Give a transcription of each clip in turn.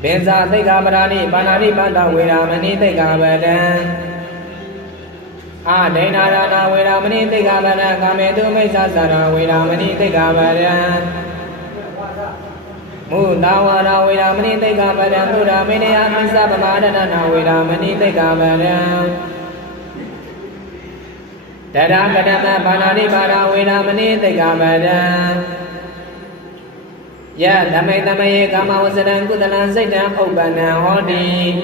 Benza Tega Barani, Banani Banda, Viramani Tega Badan. Ah, Denarana, Viramani Tega Badan, Kamedu Mesasara, Viramani Tega Badan. Mundawara, Viramani Tega Badan, Turamini, Sabadana, Viramani Tega Badan. Dada Kadana, Banani Bara, Viramani Tega Badan. Ya, damai damai kama wasadan kudalan saidan obana hodi.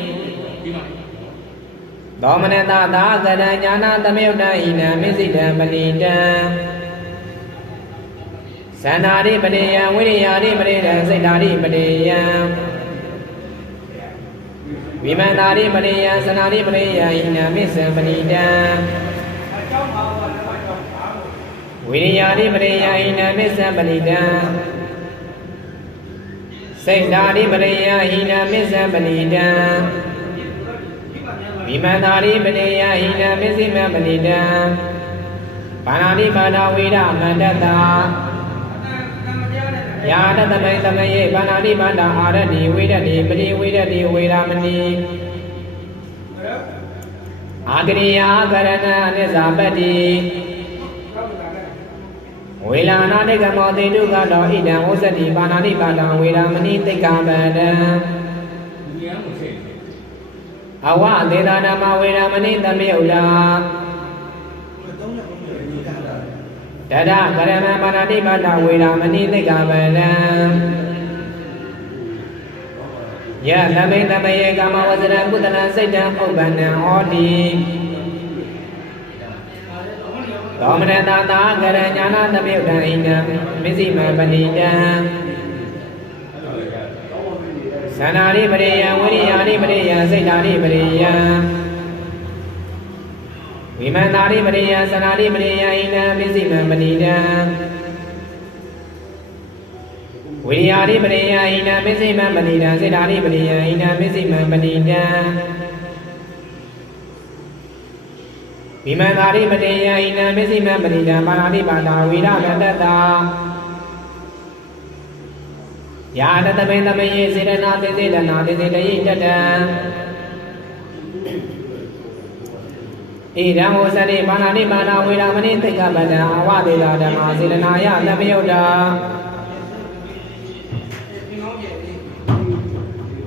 Domanata da gada jana dameuda ina misida balida. Sanari baliya wiriyari balida saidari baliya. Vimanari baliya sanari baliya ina misa balida. Wiriyari baliya ina misa balida. Saidari Baleya Hina Misa Balida Vimanari Baleya Hina Misima Balida Panani Bada Vida Mandata Yada Tamay Panani Bada Aradi Vidadi Badi Vidadi Viramani Agriya Karana Nizabadi Vilana de Gamoti Duga Ida Usadi Banani Bada Viramani Tekabada Awa Dedana Viramani Tamioda Dada Karana Banani Bada Viramani Tekabada Ya Lame Tamaye Gama Wazana Kutana Saida Obana Hodi Dominata Garanyana Tamilda Mizima Banida Sanari Maria, Wiriani Maria, Saidari Maria Vimanari Maria, Sanari Maria, Ina Mizima Banida Wiriani Maria, Ina Mizima Banida, Saidari Maria, Ina Mizima Banida Vimanari Maria, Ina Mizima Banida, Manani Bada, Vida Mandata Yada Tamay, Sidana, Zidana, Zidana Ida Hosani, Manani Bada, Vida Mani, Tekabada, Wadida, Dama, Sidana, Lamioda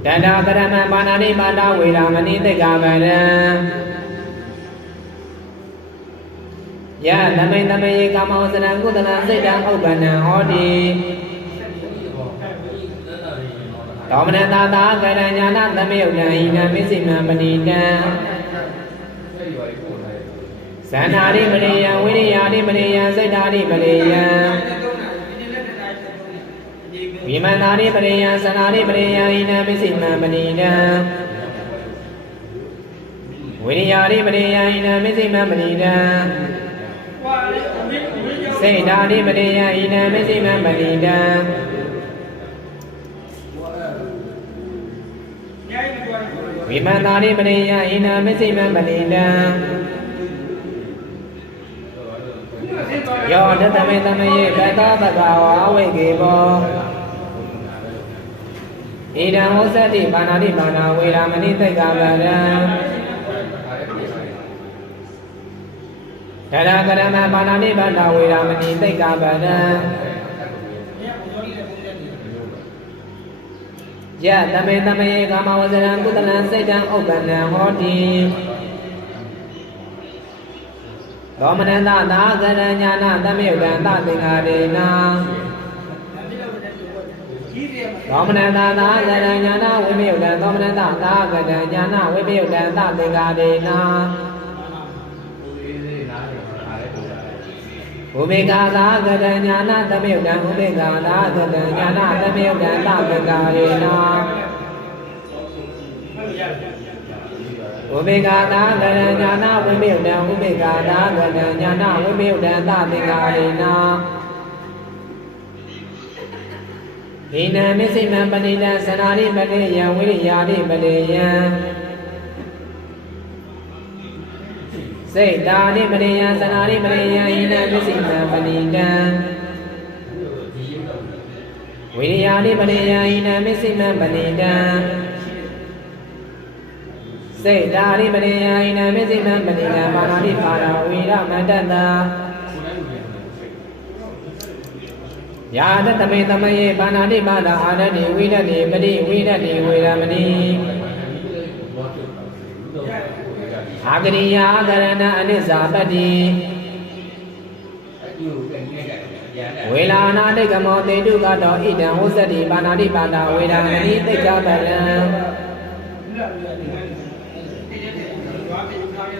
Dada Kadama, Manani Bada, Vida Mani, Tekabada Ya, Tamay, Kama Wasana, Kutana, Zidana, Obana, Hodi Dominata, Garanyana, Tamilda, Ina, Mizima, Banida Sanari Maria, Wiriani Maria, Saidari Maria Vimanari Maria, Sanari Maria, Ina, Mizima, Banida Wiriani Maria, Ina, Mizima, Banida Saidari Maria, Ina Mizima Banida Vimanari Maria, Ina Mizima Banida Yo Tamay, Bata Bagawa, Wegebo Ida Hosati, Banani Bana, Viramani Tekabada Dada Kadama Banani Bada Viramani Tekabada Ya Tamay, Kama Wasana Kutana Saida Obana Hodi Dominata Garanyana Tamilda Tatingadena Dominata Garanyana Wimilda Dominata Garanyana Wimilda Tatingadena Umegada Garanyana Tamilda Umegada Garanyana Tamilda Tatingadena Umegada Garanyana Wimilda Umegada Garanyana Wimilda Tatingadena Ina Mizima Banida Sanari Baleya Wiriyari Baleya Saidari Baleya Sanari Baleya Ina Mizima Banida ဝိရိယတိပရိယဟိနမစ္စိမပဏိတံစိတ်ဓာတိပရိယဟိနမစ္စိမပဏိတံပါဏာတိပါဒဝိရမတ္တတယာတတမေတမယေပါဏာတိပါဒအာရတိဝိရတိပရိဝိရတိဝေရမဏိအာဂရိယာကရဏအနိစ္စပတ္တိဝေလာနာတိကမောတေတုကတော့ဣဒံဝုဇ္ဇတိပါဏာတိပါဒဝေရမဏိသိက္ခာပရံ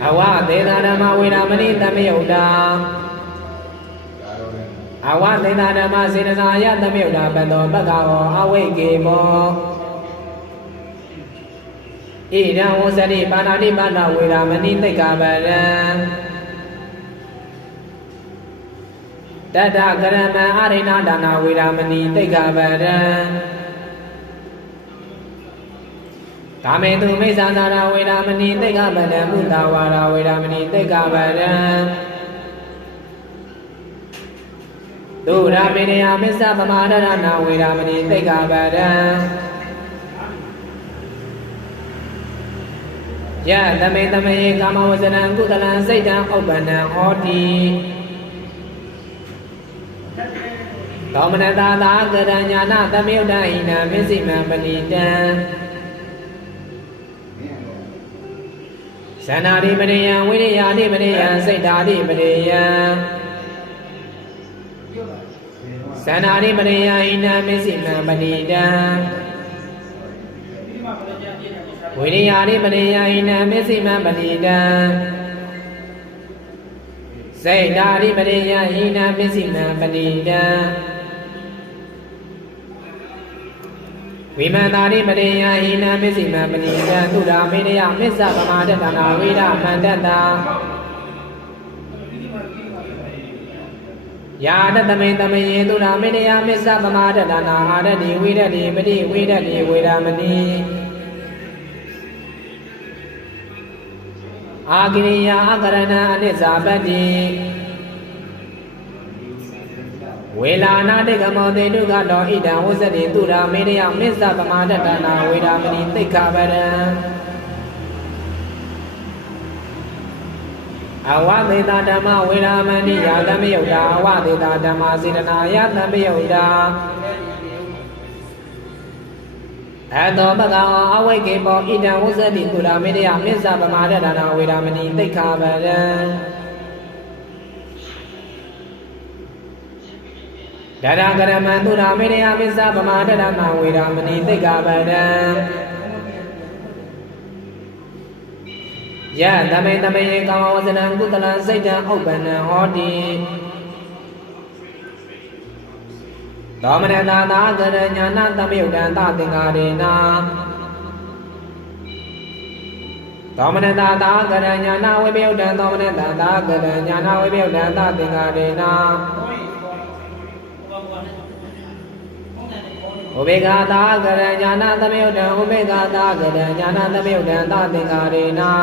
အဝသေသာဓမ္မဝေရမဏိသမယုတ်တာအဝသေသာဓမ္မစေတနာယသမယုတ်တာဘတောပက္ခဝောအဝိကေမောဣဒံဝုဇ္ဇတိပါဏာတိပါဒဝေရမဏိသိက္ခာပရံတတကရမံအာရိဏဒါနာဝေရမဏိသိက္ခာပရံကာမေတုမိစ္ဆာသာရဝေရမဏိသိက္ခာပရံမုဒ္ဒဝါရဝေရမဏိသိက္ခာပရံဒုရမေနယမစ္ဆပမာဒရဏဝေရမဏိသိက္ခာပရံယသမေတမယေကာမဝဇ္ဇနံကုသလံစိတ်တံဥပ္ပန္နံဟောတိသောမနတာသာကရဏညာနာသမယုဒ္ဒဟိနမစ္စိမံပဏိတံသန္နာတိပရိယံဝိရိယတိပရိယံစိတ်ဓာတိပရိယံသန္နာတိပရိယံဟိနမစ္စိမံပဏိတံဝိရိယတိပရိယံဟိနမစ္စိမံပဏိတံစိတ်ဓာတိပရိယံဟိနမစ္စိမံပဏိတံဝိမန္တာရိပရိယဟိနမစ္စိမံပဏိတံသုရာမေနယမစ္ဆပမာဒတနာဝိရမန္တတယာတတမေတမယေသုရာမေနယမစ္ဆပမာဒတနာအာရတိဝိရတိပတိဝိရတိဝေရမဏိအာဂရိယာအကရဏအနိစ္စပတ္တိဝေလာနာတိကမောတေတုကတော့ဣဒံဝုဇ္ဇတိသုရာမေနယမစ္ဆပမာဒတနာဝေရမဏိသိက္ခာပရံအဝသေတာဓမ္မဝေရမဏိယာသမယုတ်တာအဝသေတာဓမ္မစေတနာယသမယုတ်တာအတောပကောအဝိကေပောဣဒံဝုဇ္ဇတိသုရာမေနယမစ္ဆပမာဒတနာဝေရမဏိသိက္ခာပရံဒါရကရမံသုရာမေနယမစ္ဆပမာဒတနာဝေရမဏိသိက္ခာပရံယသမေတမေကာမဝဇ္ဇနံကုသလံစိတ်တံဥပ္ပန္နံဟောတိသောမနတာသာကရညာနာသမယုတ်တံသသင်္ကာရေနာသောမနတာသာကရညာနာဝိပယုတ်တံသောမနတာသာကရညာနာဝိပယုတ်တံသသင်္ကာရေနာဥပေက္ခသာကရညာနာသမယုတ်တံဥပေက္ခသာကရညာနာသမယုတ်တံသသင်္ကာရေနာ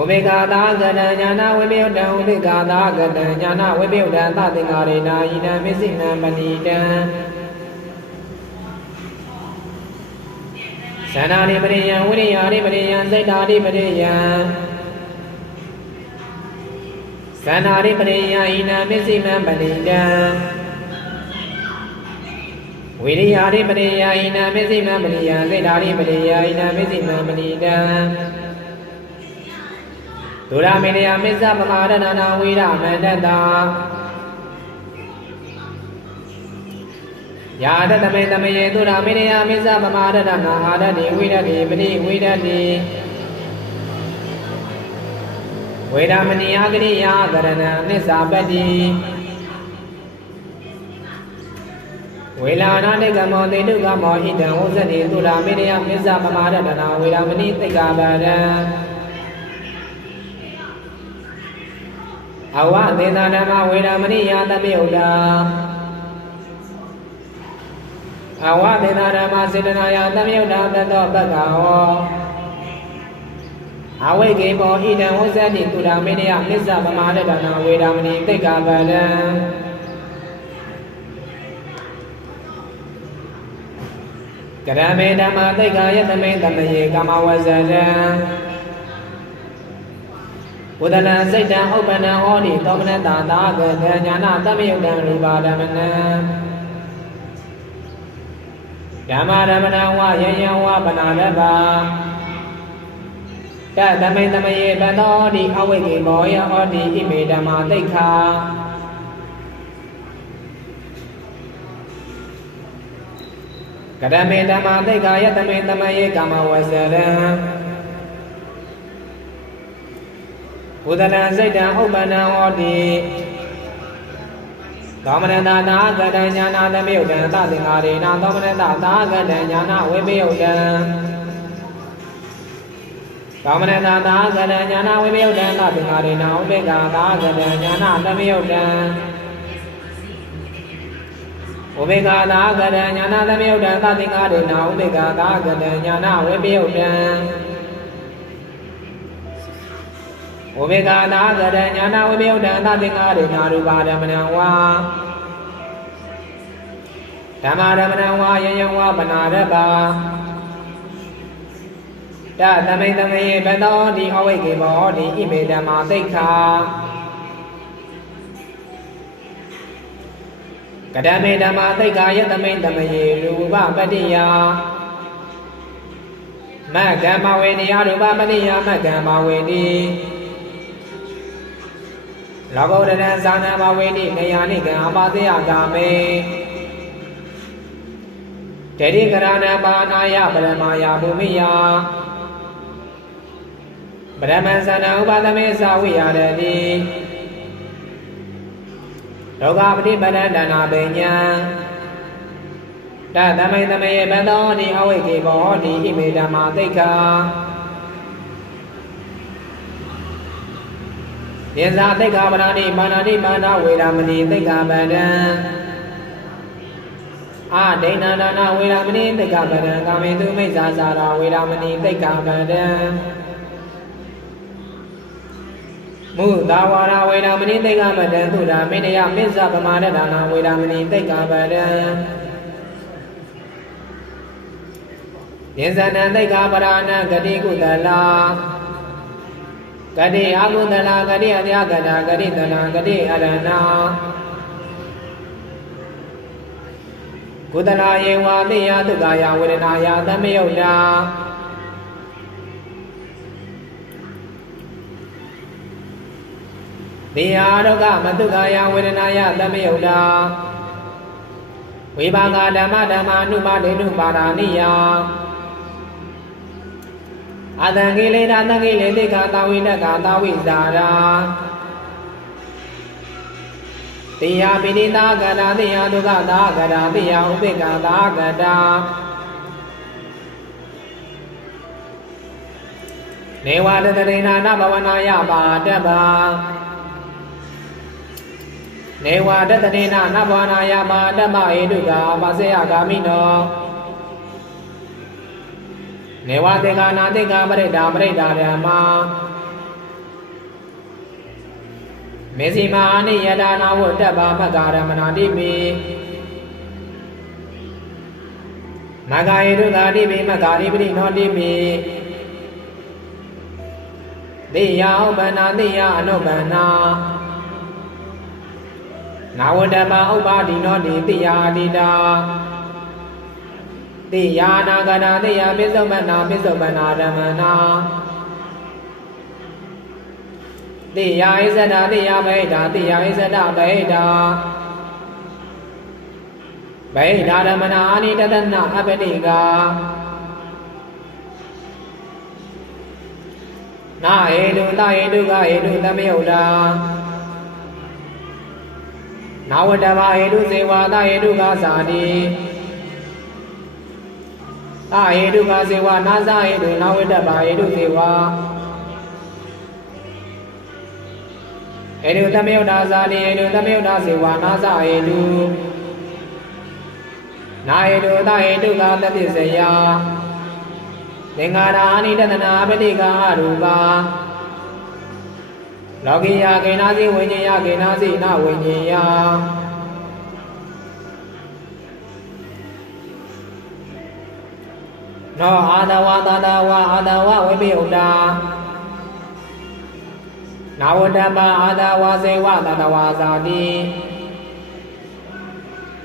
ဥပေက္ခသာကရညာနာဝိပယုတ်တံဥပေက္ခသာကရညာနာဝိပယုတ်တံသသင်္ကာရေနာယိနံမစ္စိမံပဏိတံသန္နာတိပရိယံဝိရိယတိပရိယံစိတ်ဓာတိပရိယံသန္နာရိပရိယဟိနမစ္စိမံပဏိတံဝိရိယရိပရိယဟိနမစ္စိမံပဏိယံစိတ်ဓာရိပရိယဟိနမစ္စိမံပဏိတံဒုရမေနယမစ္ဆပမာဒနာဝိရမန္တတယာတတမေတမယေဒုရမေနယမစ္ဆပမာဒနာအာရတိဝိရတိပတိဝိရတိဝေရမဏိအာဂရိယာကရဏံအနိစ္စပတ္တိဝေလာနာတိကမောတေတုကမောဣဒံဝုဇ္ဇတိသုရာမေနယမစ္ဆပမာဒနာဝေရမဏိသိက္ခာပရံအဝသေသာဓမ္မဝေရမဏိယာသမယုတ်တာအဝသေသာဓမ္မစေတနာယသမယုတ်တာတတောပက္ခဝောအဝိကေပောဣဒံဝုဇ္ဇတိသုရာမေနယမစ္ဆပမာဒနာဝေရမဏိသိက္ခာပရံ ကရမေဓမ္မသိက္ခာယတမေတမယေကာမဝဇ္ဇရံဝဒနာစိတ်တံဥပ္ပန္နဟောတိသောမနတာသာဂတညာနာတမယုတ်တံရူပါဓမ္မနံဓမ္မရမဏဝယယံဝပနာရပါတသမိတမယေဘတောတိအဝိကေဘောယဟောတိဣမေဓမ္မသိက္ခာကရမေဓမ္မသိက္ခာယတမေတမယေကာမဝဇ္ဇရံဘုဒ္ဓနာစိတ်တံဥပ္ပန္နဟောတိသောမနတသာဂတညာနာသမေယုတံသသင်္ဃာရေနသောမနတသာဂတညာနာဝိပယုတံသောမနတသာဂတညာနာဝိပယုတံသသင်္ဃာရေနဥပေက္ခာသာဂတညာနာသမေယုတံဥပေက္ခာသာဂတညာနာသမေယုတံသသင်္ဃာရေနဥပေက္ခာသာဂတညာနာဝိပယုတံဥပေက္ခာသာဂတညာနာဝိပယုတံသသင်္ဃာရေနရူပါဓမ္မနံဝါဓမ္မရမဏဝါယယံဝပနာရပါတသမိတမယေဘတောတိအဝိကေဘောတိဣမေဓမ္မာသိက္ခာကတမေဓမ္မာသိက္ခာယတမိတမယေရူပပတ္တိယမဂ္ဂမဝေနိယရူပပတ္တိယမဂ္ဂမဝေတိလောကုတ္တရဇာနမဝေတိနယာနိကံအပါသေယကာမေတေရိကရဏပါဏာယပရမယာဘူမိယပရမဇဏဥပသမေသဝိရတတိဒုက္ခပฏิပဒန္တနာပညာတသမိတမယေဘတောတိအဝိကေဘောတိဣမေဓမ္မာသိက္ခာယေဇာသိက္ခာပရဏိမာနာတိမာနဝေရမဏိသိက္ခာပဒံအာဒိဏဒါနဝေရမဏိသိက္ခာပဒံကာမေတုမိစ္ဆာစာရဝေရမဏိသိက္ခာပဒံမုသာဝါရဝေရမဏိသိက္ခာပဒံသုရာမေနယမစ္ဆပမာဒဒါနဝေရမဏိသိက္ခာပဒံယေဇနံသိက္ခာပရဏံဂတိကုသလာဂတိအကုသလာဂတိအမြဂတာဂတိတနာဂတိအရဏကုသလာယေဝတိယသုကာယဝေဒနာယသမယုတ်တာတိယဒုက္ခမသုကာယဝေဒနာယသမယုတ်တာဝိပါကဓမ္မဓမ္မာနုပါဒေနုပါဒာနိယအတံကိလေသာတံကိလေသိက္ခာတာဝိတက္ခာတာဝိဇာရာတိယပိဋိတာကတာတိယဒုက္ခတာကတာတိယဥပေက္ခာတာကတာနေဝတတရေနာနဘဝနာယပါတဗ္ဗာနေဝတတရေနာနဘဝနာယပါတဗ္ဗဧတုကာပါစေယဂာမိနောနေဝတေကာနာတေကာပရိဒါပရိဒါဓမ္မာမေဇိမာနိယဒါနာဝတ္တဗ္ဗမဂ္ဂရမနာတိပိမဂ္ဂယေတုကာတိပိမဂ္ဂရိပရိနောတိပိတိယဥပ္ပန္နာတိယအနုပ္ပန္နာနာဝတ္တဗ္ဗဥပ္ပါဒိနောတိတိယအတိတာတိယာနာဂနာတိယပိစုပ္ပန္နာပိစုပ္ပန္နာဓမ္မနာတိယာဣဇဒာတိယဗေဒာတိယာဣဇဒဗေဒာဗေဒာဓမ္မနာအာနိတတနာအပတိကာနာဟေတုတဟေတုကဟေတုသမယုတ်တာနာဝတ္တဗဟေတုဇေဝသဟေတုကသာတိသဟေတုကဇေဝနာဇဟေတုနာဝတ္တဗဟေတုဇေဝဟေတုသမယုတ်တာဇာတိဟေတုသမယုတ်တာဇေဝနာဇဟေတုနာဟေတုသဟေတုကသတိစယသင်္ဃာရာအနိတတနာပတိကာအရူပါလောကိယကေနာစီဝိညာယကေနာစီနဝိညာယ နောအာတဝသာတဝအာတဝဝိပိယုတာနာဝတ္တပအာတဝစေဝသတဝါဇာတိ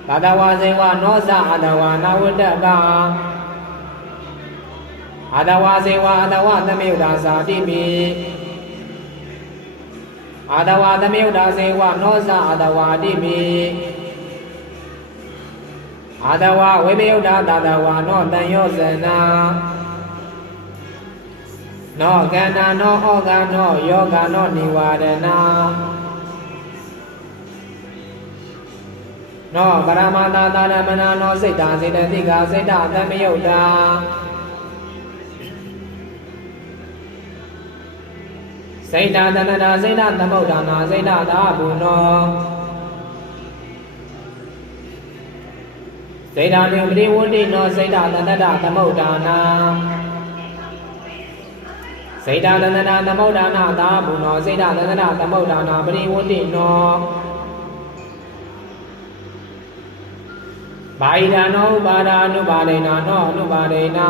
သတဝါစေဝနောဇအာတဝနာဝတ္တပအာတဝစေဝအာတဝသမေယုတာဇာတိမိအာတဝသမေယုတာစေဝနောဇအာတဝတိမိအာတဝဝိပယုတာသာတဝနောတန်ယောဇနာနောကန္နာနောဩဃာနောယောဂာနောနိဝရဏနောပရမတာတာရမဏနောစိတ်တာစေတသိကစိတ်တာသမေယုတာစိတ်တာတဏ္ဍာစိတ်တာသမုဒ္ဒနာစိတ်တာသာဘုနောစိတ်တာတွင်ပရိဝတ္တိနောစိတ်တာတဏ္ဍာသမုဒ္ဒနာစိတ်တာတဏ္ဍာသမုဒ္ဒနာသာဘုနောစိတ်တာတဏ္ဍာသမုဒ္ဒနာပရိဝတ္တိနောဘာဣဒာနောဥပါဒာနုပါဒေနာနောအနုပါဒေနာ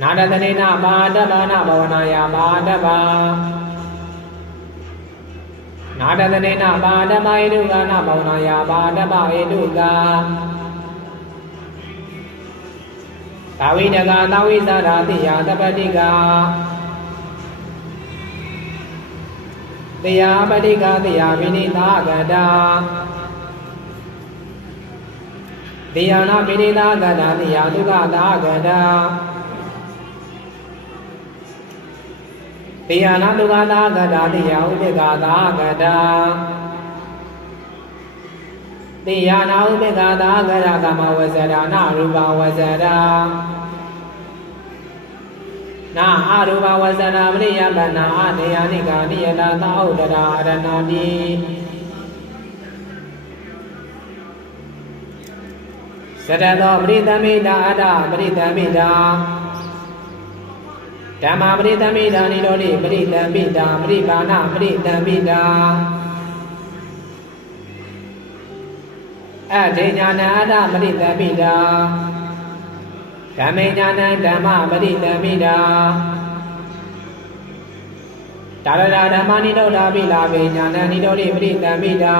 နာတတနေနဘာတဘာနာဘဝနာယဘာတဘာနာတတနေနဘာတဘာဧတုကာနဘဝနာယဘာတဘာဧတုကာသာဝိတကာသာဝိသရာတိယတပတိကာတေယပတိကာတေယဝိနိသာကတာတေယနာပိနိသာကတာတေယဒုက္ခသာကတာတေယနာဒုက္ခသာကတာတေယဥပိ္ပခသာကတာတေယနာဥပိ္ပခသာကတာကာမဝဇ္ဇရာနာရူပဝဇ္ဇရာနာအာရူပဝဇ္ဇရာမရိယပနာအနေယနိကာနိယတာသာဥဒရာအရဏာတိစတတောပရိသမိတာအတ္တပရိသမိတာဓမ္မပရိသမိတာနိရောဓိပရိသမိတာပရိပါဏပရိသမိတာအထေညာဏအတ္တပရိသမိတာဓမ္မေညာဏဓမ္မပရိသမိတာတာရဓမ္မနိရောဓပိလာဘေညာဏနိရောဓိပရိသမိတာ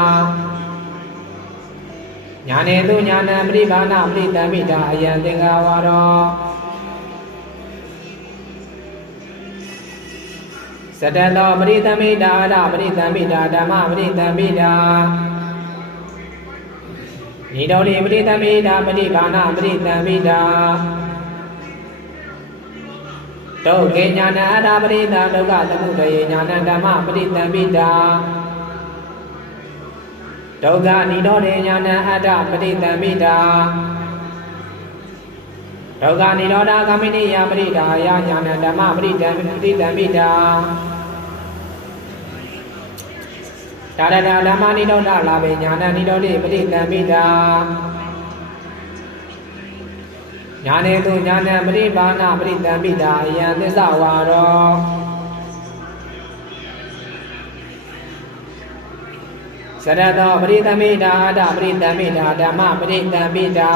ညာနေသူညာဏပရိပါဏပရိသမိတာအယံသင်္ဃဝါရောစတတောပရိသမိတာအရပရိသမိတာဓမ္မပရိသမိတာနိရောဓိပရိသမိတာပရိပါဏပရိသမိတာဒုက္ခေညာဏအတ္တပရိသဒုက္ခသမုဒယေညာဏဓမ္မပရိသမိတာဒုက္ခနိရောဓေညာဏအတ္တပရိသမိတာဒုက္ခနိရောဓဂမိနိယပရိဒါယညာဏဓမ္မပရိသမိတာတာရဓမ္မနိရောဓလာဘေညာဏနိရောဓိပရိသမိတာညာနေသူညာဏပရိပါဏပရိသမိတာအယံသစ္စာဝါရောစရတောပရိသမိတာအတ္တပရိသမိတာဓမ္မပရိသမိတာ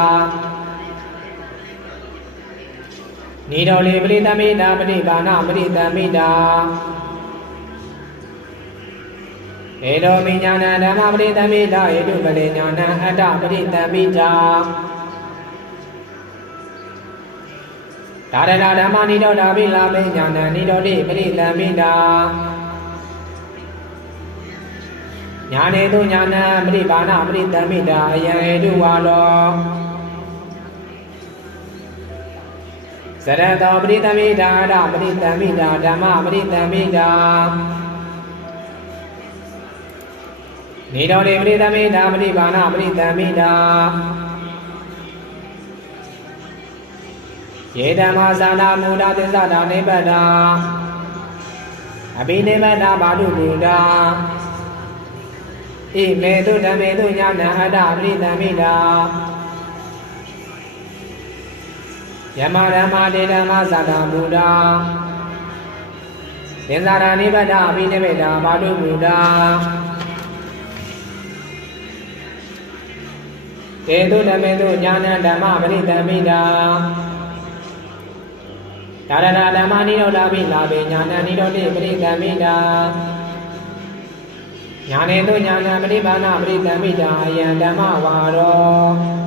နိရောဓိပရိသမိတာပရိပါဏပရိသမိတာဧတောမိညာဏဓမ္မပရိသမိတာဧတုပရိညာဏအတ္တပရိသမိတာဒါရဏဓမ္မနိရောဓပိလာမေညာဏနိရောဓိပရိသမိတာညာနေသူညာဏပရိပါဏပရိသမိတာအယံဧတုဝါလောစရတောပရိသမိတာအတ္တပရိသမိတာဓမ္မပရိသမိတာနိရောဓိပရိသမိတာပရိပါဏပရိသမိတာယေဓမ္မသာနာမူဒသစ္စာတာနိဗ္ဗာတာအဘိနိဗ္ဗာတာဘာတုမူတာဣမေတုဓမ္မေတုညာဏအတ္တပရိသမိတာယမဓမ္မတေဓမ္မသာနာမူတာသင်္သာရနိဗ္ဗာတာအဘိနိဗ္ဗာတာဘာတုမူတာ ကေတုဓမေတုညာဏဓမ္မပရိသမိတာဒါရဓမ္မနိရောဓပိလာပေညာဏနိရောဓိပရိသမိတာညာနေတုညာဏပရိပါဏပရိသမိတာအယံဓမ္မဝါရော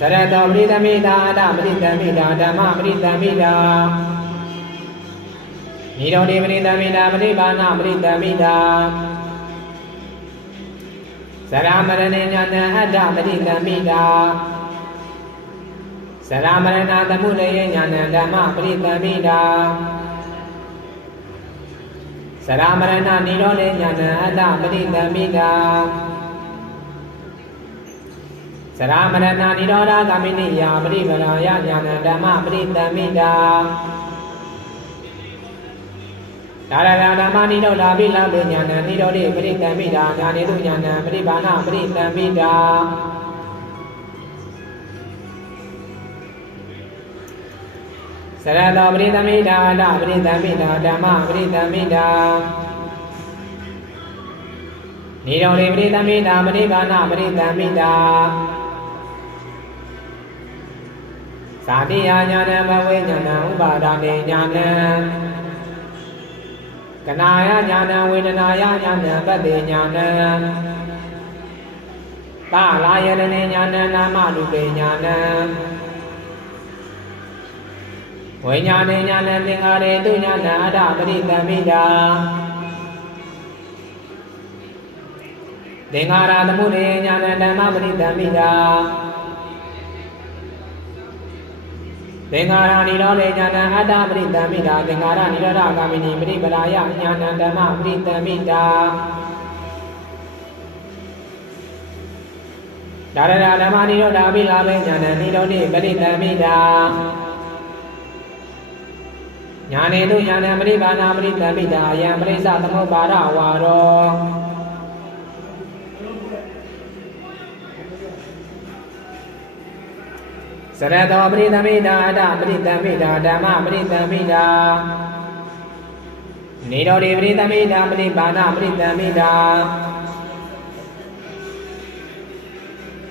သရတောပရိသမိတာအတပရိသမိတာဓမ္မပရိသမိတာနိရောဓိပရိသမိတာပရိပါဏပရိသမိတာသရမရဏညာဏအတ္တပရိသမိတာသရမရဏသမုဒယညာဏဓမ္မပရိသမိတာသရမရဏနိရောဓညာဏအတ္တပရိသမိတာသရမရဏနိရောဓဂ ामिनि ယာပရိပရာယညာဏဓမ္မပရိသမိတာဒါရဓမ္မနိရောဓပိလပေညာဏနိရောဓိပရိသမိတာညာနေတုညာဏပရိပါဏပရိသမိတာသရတောပရိသမိတာအတပရိသမိတာဓမ္မပရိသမိတာနိရောဓိပရိသမိတာပရိပါဏပရိသမိတာသာတိယညာဏဘဝေညာဏဥပါဒာနေညာဏကနာယညာဏဝေဒနာယညာဏပတ္တိညာဏပါလာယတနေညာဏနာမလူပေညာဏဝိညာဏညာဏသင်္ခါရေတုညာဏအတ္တပရိသမိတာသင်္ခါရသမုဒယညာဏဓမ္မပရိသမိတာသင်္ခါရနိရောဓညာဏအတ္တပရိသမိတာသင်္ခါရနိရောဓဂ ामिनि ပရိပရာယညာဏဓမ္မပရိသမိတာဒါရဓမ္မနိရောဓပိလာပေညာဏနိရောဓိပရိသမိတာညာနေတုညာဏပရိပါဏပရိသမိတာယံပရိစ္ဆသမုပ္ပါဒဝါရောသရတောပရိသမိတာအတပရိသမိတာဓမ္မပရိသမိတာနိရောဓိပရိသမိတာပရိပါဏပရိသမိတာ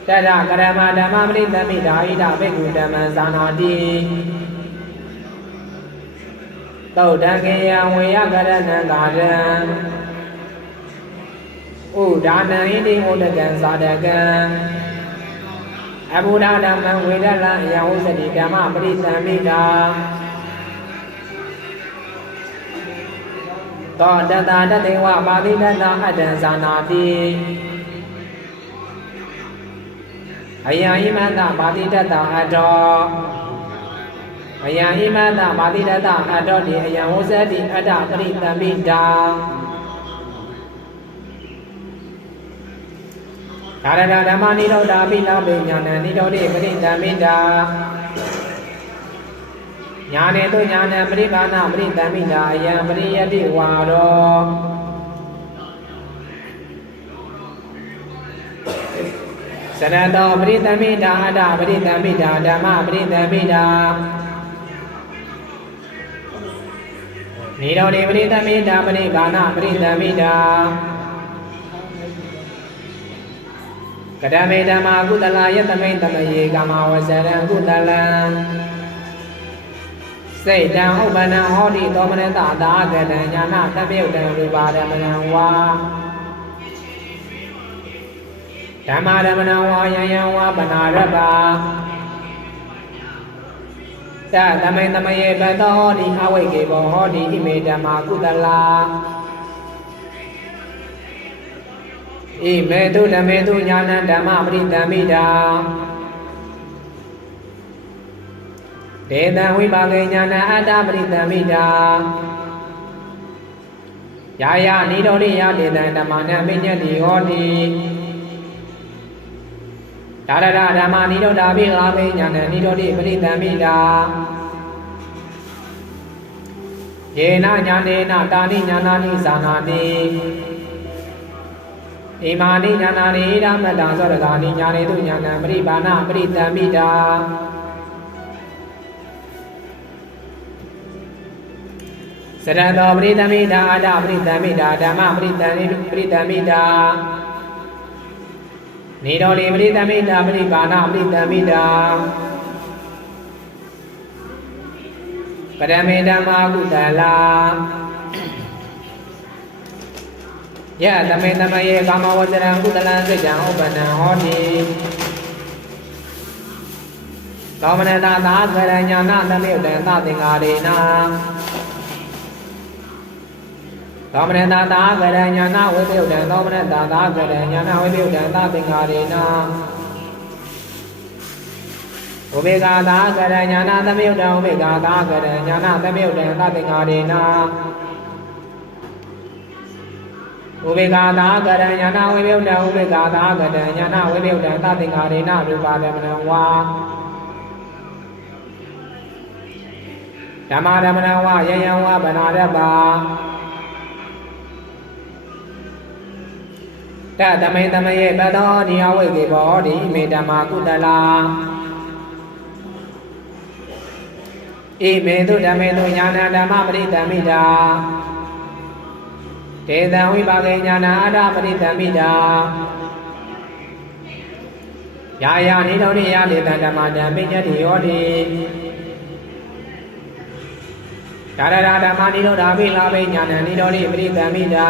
တတကရမဓမ္မပရိသမိတာဣဒဘိက္ခုဓမ္မဇာနာတိသုတ်တံခေယဝေယကရဏံကာရံဥဒါနံဣတိဝုဒကံသာဒကံအဘုဒ္ဓဓမ္မံဝေဒလံယဝုစတိဓမ္မပရိသမိတာသောတတတတေဝပါတိတတအတ္တဇာနာတိအယံဣမတပါတိတတအတ္တောအယံဣမတပါတိတတအတ္တောတိအယံဝုစတိအတ္တပရိသမိတာဒါရဓမ္မနိရောဓပိလပေညာဏနိရောဓိပရိသမိတာညာနေတုညာဏပရိပါဏပရိသမိတာအယံပရိယတိဝါရောသရတောပရိသမိတာအတ္တပရိသမိတာဓမ္မပရိသမိတာနိရောဓိပရိသမိတာပရိပါဏပရိသမိတာကတမေဓမ္မာကုသလာယတမိန်တမယေကာမဝဇရံကုသလံစိတ်တံဥပ္ပန္နဟောတိသောမနတသာကတံညာနာသမြုတ်တံရူပါဓမ္မနံဝါဓမ္မာဓမ္မနံဝါယံယံဝါပနာရပါသတမိန်တမယေဘတောဟောတိအဝိကေဘောဟောတိဣမေဓမ္မာကုသလာဣမေတုဓမေတုညာဏဓမ္မပရိသမိတာဒေတံဝိပါကေညာဏအတ္တပရိသမိတာယာယနိရောဓိယဒေတံဓမ္မနံမိညတိဟောတိဒါရဓမ္မနိရောဓပိအာမေညာဏနိရောဓိပရိသမိတာယေနညာနေနတာနိညာနာနိဇာနာတိဣမာနိညာနာနိဣဒမတ္တသောရဂာနိညာနေတုညာဏပရိပါဏပရိသမိတာသ စရတောပရိသမိတာအတ္တပရိသမိတာဓမ္မပရိသမိတာနိရောဓိပရိသမိတာပရိပါဏပရိသမိတာကရမေဓမ္မာကုတလာယသမေတမယေကာမဝဇ္ဇရံကုတလံစိတ်တံဥပ္ပနံဟောတိသောမနတာသာကရညာနာသမေတံသသင်္ဃာရေနာသောမနတာသာကရညာနာဝိပယုတံသောမနတာသာကရညာနာဝိပယုတံသသင်္ဃာရေနာဥပေက္ခသာကရညာနာသမေတံဥပေက္ခသာကရညာနာသမေတံသသင်္ဃာရေနာဥပေက္ခသာကရညာနာဝိပယုတံဥပေက္ခသာကရညာနာဝိပယုတံသသင်္ဃာရေနာရူပဓမ္မနံဝါဓမ္မဓမ္မနံဝါယယံဝါဗနာရပါတသမေတမယေပတောဒီအဝိကေဘောဒီမေဓမ္မာကုတလာဣမေတုဓမ္မေတုညာနာဓမ္မပရိသမိတာတေသံဝိပါကေညာနာအတ္တပရိသမိတာယာယာနိတောနိယတေတံဓမ္မတံပိညတိယောတိဒါရဓမ္မနိရောဓပိလာပိညာဏနိရောဓိပရိသမိတာ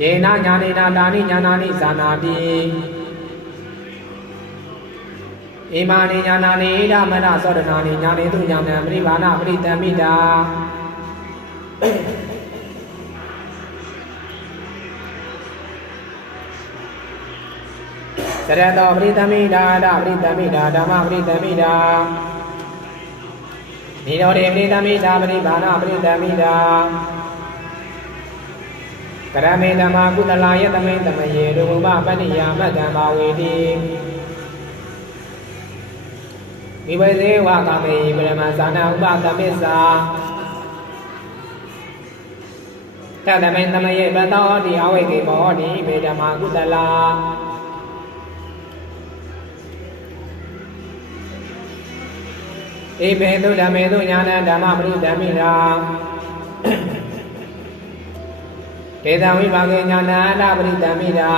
ယေနညာနေနာတာနိညာနာနိဇာနာတိဣမာနိညာနာနိဣဒမနသောတနာနိညာနေတုညာဏံပရိဘာဏပရိသမိတာစရတောပရိသမိတာအတ္တပရိသမိတာဓမ္မပရိသမိတာနိရောဓေပရိသမိတာပရိဘာဏပရိသမိတာကရမေဓမ္မာကုတလာယသမေတမယေရူပပတ္တိယမတ္တံဘာဝေတိမိဘဇေဝကာမေပရမဇာနာဥပသမစ္စာတသမေတမယေပတောတိအဝိကေဘောတိမေဓမ္မာကုတလာဣမေတုဓမ္မေတုညာဏဓမ္မပရိသမိတာဒေသဝိပါကေညာနာအတ္တပရိသမိတာ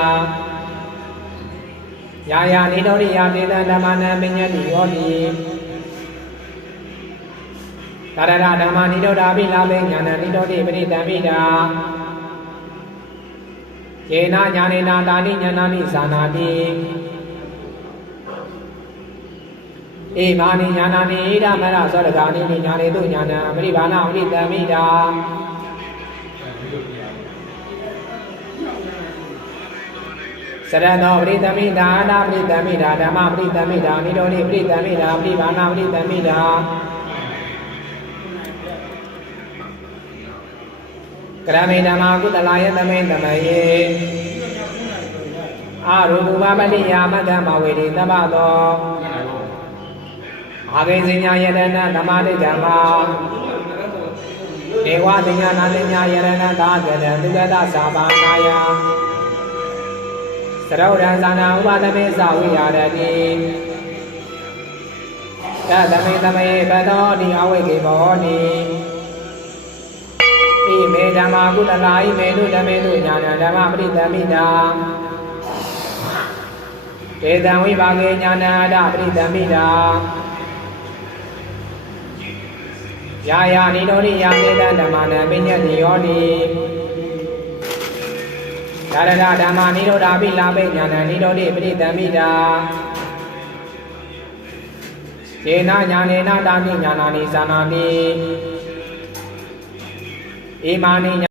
ယာယာနိတောရိယဒေသဓမ္မနံပညတိယောတိသာရဓမ္မနိတောဓာပိလာပေညာဏနိတောတိပရိသမိတာယေနညာနေနာတာနိညာနာနိဇာနာတိဧမာနိညာနာနိဣဒမရသောတဂာနိညာနေတုညာဏံပရိဘာဏပရိသမိတာစရတောပရိသမိတာအတ္တပရိသမိတာဓမ္မပရိသမိတာနိရောဓိပရိသမိတာပရိဘာဏပရိသမိတာကရမေဓမ္မာကုတလာယသမေတမယေအာရူပပတ္တိယမတ္တမဝေတိသဗ္ဗသောအာဂိစိညာယတနာဓမ္မတိဓမ္မာဒေဝတိညာနာတိညာယရဏသာကတံသုကတသာဘာနာယသရောဓံသနာဥပါဒမေသဝိရရတိတသမေတမေပတောတိအဝိကေဘောတိဣမေဓမ္မာကုတလာဣမေတုဓမ္မေတုညာဏဓမ္မပရိသမိတာဒေသံဝိပါကေညာဏအတ္တပရိသမိတာယာယာနိတောရိယမေတ္တဓမ္မနံပညတိယောတိဒါရဓမ္မနိရောဓပိလာပေညာဏနိရောဓိပရိသမိတာယေနညာနေနာတာနိညာနာနိဇာနာတိဣမာနိ